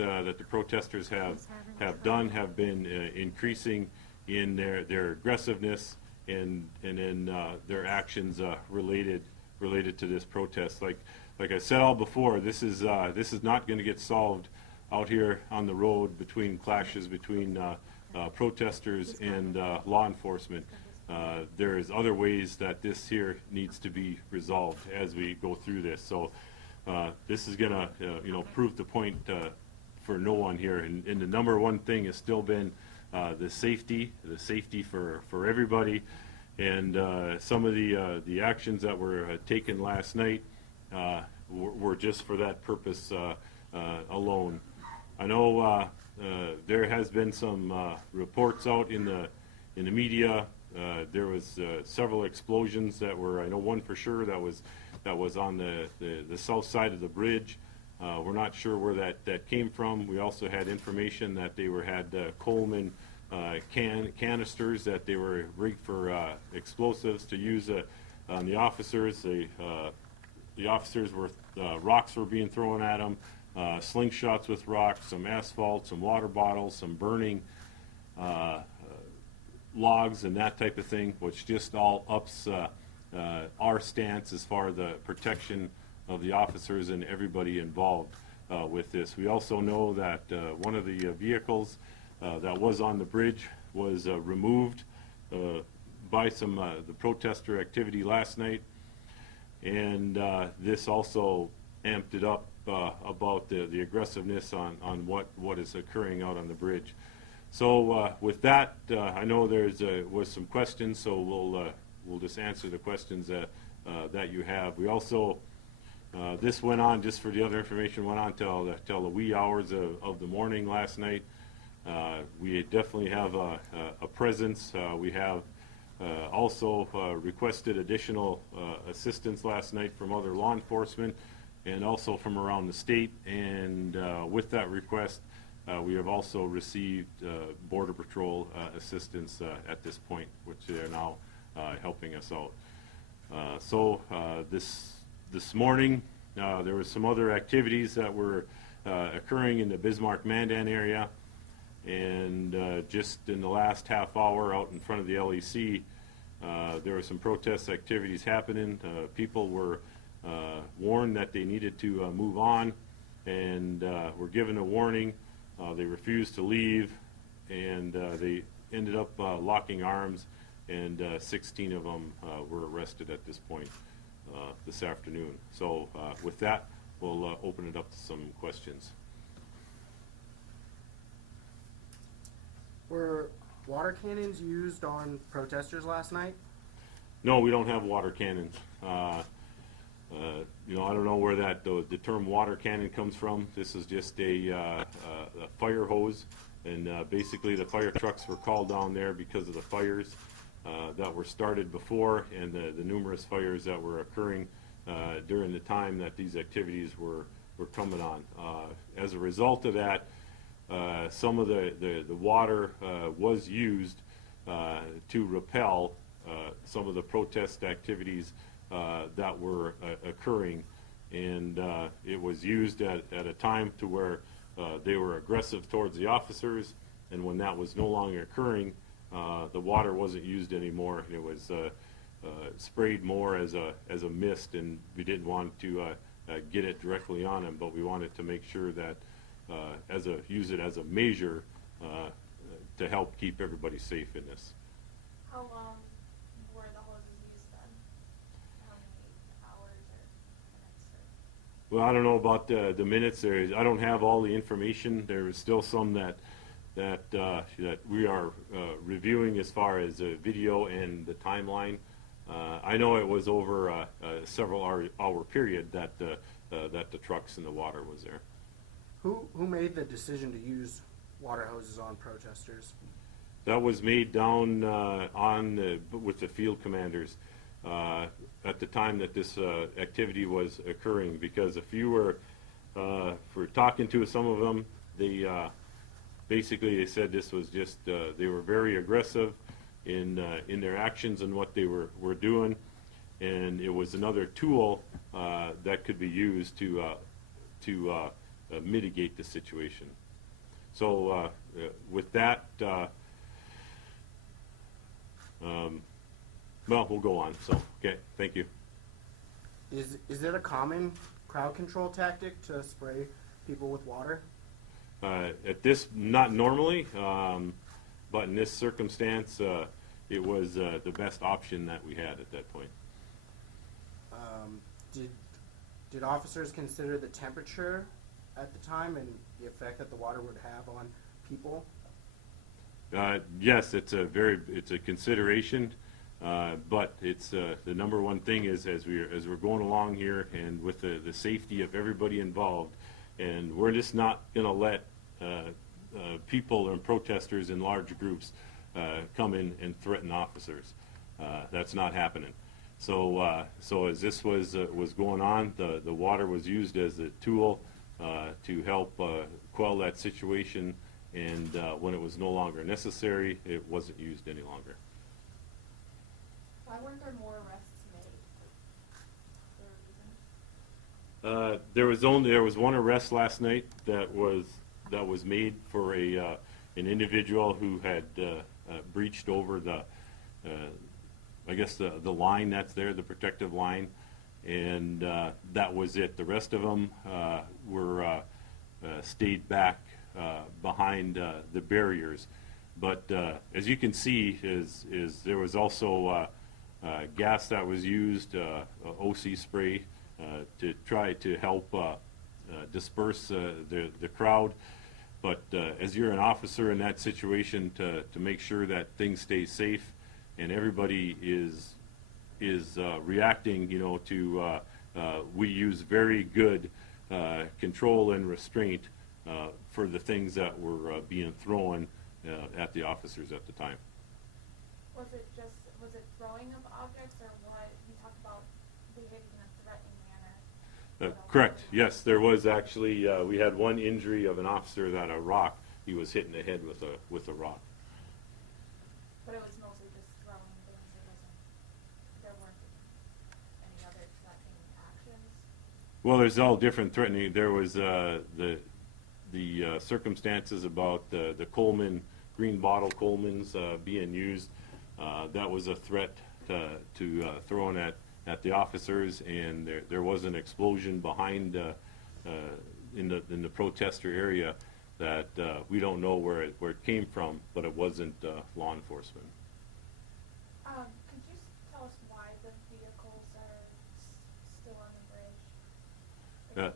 acts that the protesters have done have been increasing in their aggressiveness and in their actions related to this protest. Like I said all before, this is not going to get solved out here on the road between clashes between protesters and law enforcement. There's other ways that this here needs to be resolved as we go through this. So this is going to prove the point for no one here. And the number one thing has still been the safety for everybody. And some of the actions that were taken last night were just for that purpose alone. I know there has been some reports out in the media. There was several explosions that were, I know one for sure that was on the south side of the bridge. We're not sure where that came from. We also had information that they had Coleman canisters that they were rigged for explosives to use on the officers. The officers were rocks were being thrown at them, slingshots with rocks, some asphalt, some water bottles, some burning logs and that type of thing, which just all ups our stance as far as the protection of the officers and everybody involved with this. We also know that one of the vehicles that was on the bridge was removed by some the protester activity last night, and this also amped it up about the aggressiveness on what is occurring out on the bridge. So with that, I know was some questions, so we'll just answer the questions that you have. We also this went on, just for the other information, went on till the wee hours of the morning last night. We definitely have a presence. We have also requested additional assistance last night from other law enforcement and also from around the state. And with that request, we have also received Border Patrol assistance at this point, which they are now helping us out. So this morning, there were some other activities that were occurring in the Bismarck Mandan area, and just in the last half hour out in front of the LEC, there were some protest activities happening. People were warned that they needed to move on, and were given a warning. They refused to leave, and they ended up locking arms, and 16 of them were arrested at this point this afternoon. So with that, we'll open it up to some questions. Were water cannons used on protesters last night? No, we don't have water cannons. I don't know where the term water cannon comes from. This is just a fire hose, and basically the fire trucks were called down there because of the fires that were started before, and the numerous fires that were occurring during the time that these activities were coming on. As a result of that, some of the water was used to repel some of the protest activities that were occurring, and it was used at a time to where they were aggressive towards the officers, and when that was no longer occurring, the water wasn't used anymore. It was sprayed more as a mist, and we didn't want to get it directly on them, but we wanted to make sure that use it as a measure to help keep everybody safe in this. How long were the hoses used then? How many hours or minutes? Well, I don't know about the minutes. I don't have all the information. There is still some that we are reviewing as far as video and the timeline. I know it was over a several hour period that the trucks and the water was there. Who made the decision to use water hoses on protesters? That was made down with the field commanders at the time that this activity was occurring, because if you were talking to some of them, they basically they said this was just they were very aggressive in their actions and what they were doing, and it was another tool that could be used to mitigate the situation. So with that, well, we'll go on. So, okay, thank you. Is it a common crowd control tactic to spray people with water? At this, not normally, but in this circumstance, it was the best option that we had at that point. Did officers consider the temperature at the time and the effect that the water would have on people? Yes, it's a consideration, but it's the number one thing is as we're going along here and with the safety of everybody involved, and we're just not going to let people and protesters in large groups come in and threaten officers. That's not happening. So as this was going on, the water was used as a tool to help quell that situation, and when it was no longer necessary, it wasn't used any longer. Why weren't there more arrests made? Is there a reason? There was one arrest last night that was made for an individual who had breached over the I guess the line that's there, the protective line, and that was it. The rest of them were stayed back behind the barriers. But as you can see, is there was also gas that was used, OC spray, to try to help disperse the crowd. But as you're an officer in that situation, to make sure that things stay safe and everybody is reacting, to we use very good control and restraint for the things that were being thrown at the officers at the time. Was it throwing of objects or what? You talked about behaving in a threatening manner. Correct. Yes, there was actually. We had one injury of an officer that a rock. He was hit in the head with a rock. But it was mostly just throwing things. There weren't any other threatening actions. Well, there's all different threatening. There was the circumstances about the Coleman green bottle Colemans being used. That was a threat to throwing at the officers, and there was an explosion behind in the protester area that we don't know where it came from, but it wasn't law enforcement. Could you tell us why the vehicles are still on the bridge?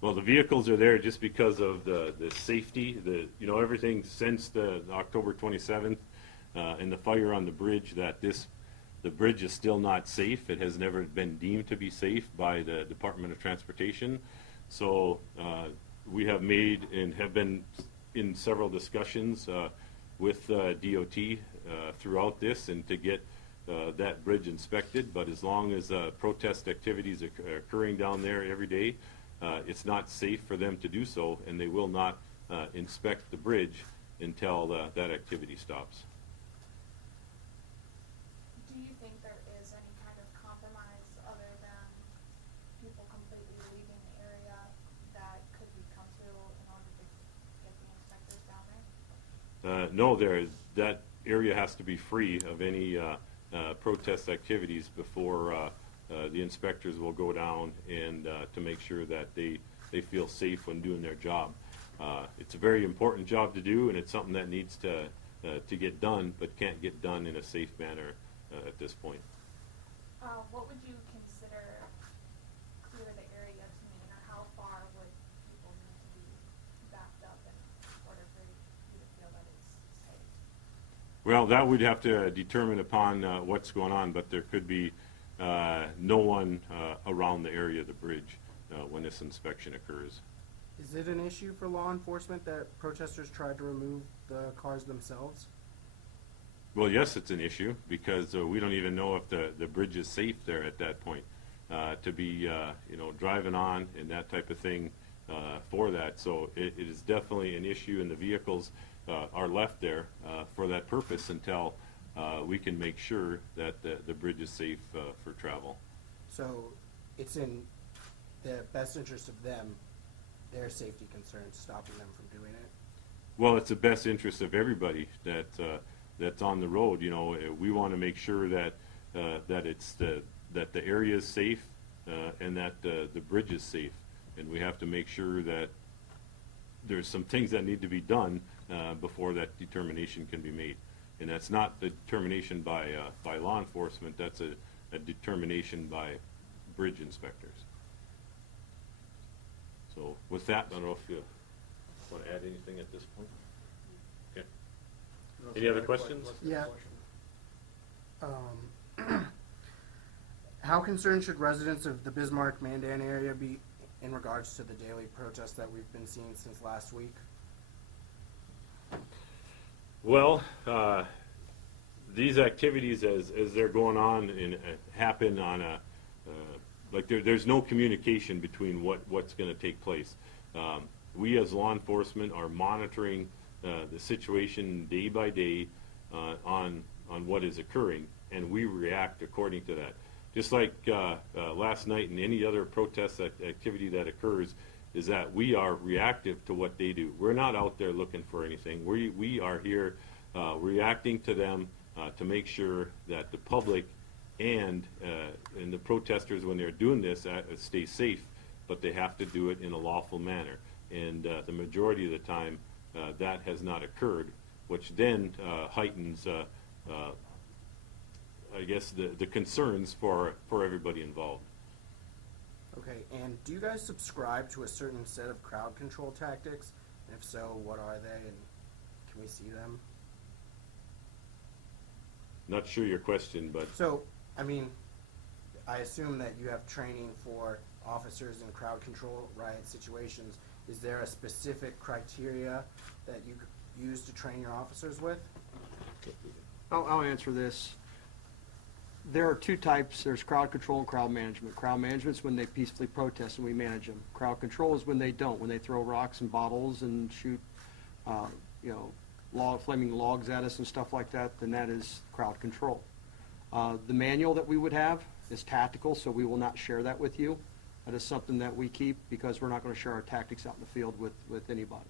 Well, the vehicles are there just because of the safety, everything since the October 27th and the fire on the bridge, that the bridge is still not safe. It has never been deemed to be safe by the Department of Transportation. So we have made and have been in several discussions with DOT throughout this and to get that bridge inspected. But as long as protest activities are occurring down there every day, it's not safe for them to do so, and they will not inspect the bridge until that activity stops. Do you think there is any kind of compromise other than people completely leaving the area that could be come to in order to get the inspectors down there? No, that area has to be free of any protest activities before the inspectors will go down and to make sure that they feel safe when doing their job. It's a very important job to do, and it's something that needs to get done, but can't get done in a safe manner at this point. What would you consider clear the area to mean, or how far would people need to be backed up in order for you to feel that it's safe? Well, that we'd have to determine upon what's going on, but there could be no one around the area of the bridge when this inspection occurs. Is it an issue for law enforcement that protesters tried to remove the cars themselves? Well, yes, it's an issue because we don't even know if the bridge is safe there at that point to be driving on and that type of thing for that. So it is definitely an issue, and the vehicles are left there for that purpose until we can make sure that the bridge is safe for travel. So it's in the best interest of them their safety concerns stopping them from doing it? Well, it's the best interest of everybody that's on the road. You know, we want to make sure that that the area is safe and that the bridge is safe, and we have to make sure that there's some things that need to be done before that determination can be made. And that's not the determination by law enforcement. That's a determination by bridge inspectors. So with that, I don't know if you want to add anything at this point? Okay. Any other questions? Yeah. How concerned should residents of the Bismarck, Mandan area be in regards to the daily protests that we've been seeing since last week? Well, these activities, as they're going on and happen on a like there's no communication between what's going to take place. We as law enforcement are monitoring the situation day by day on what is occurring, and we react according to that. Just like last night and any other protest activity that occurs, is that we are reactive to what they do. We're not out there looking for anything. We are here reacting to them to make sure that the public and the protesters, when they're doing this, stay safe, but they have to do it in a lawful manner. And the majority of the time, that has not occurred, which then heightens, I guess, the concerns for everybody involved. Okay, and do you guys subscribe to a certain set of crowd control tactics? And if so, what are they, and can we see them? Not sure your question, but So, I mean, I assume that you have training for officers in crowd control riot situations. Is there a specific criteria that you use to train your officers with? I'll answer this. There are two types. There's crowd control and crowd management. Crowd management is when they peacefully protest and we manage them. Crowd control is when they don't, when they throw rocks and bottles and shoot, flaming logs at us and stuff like that, then that is crowd control. The manual that we would have is tactical, so we will not share that with you. That is something that we keep because we're not going to share our tactics out in the field with anybody.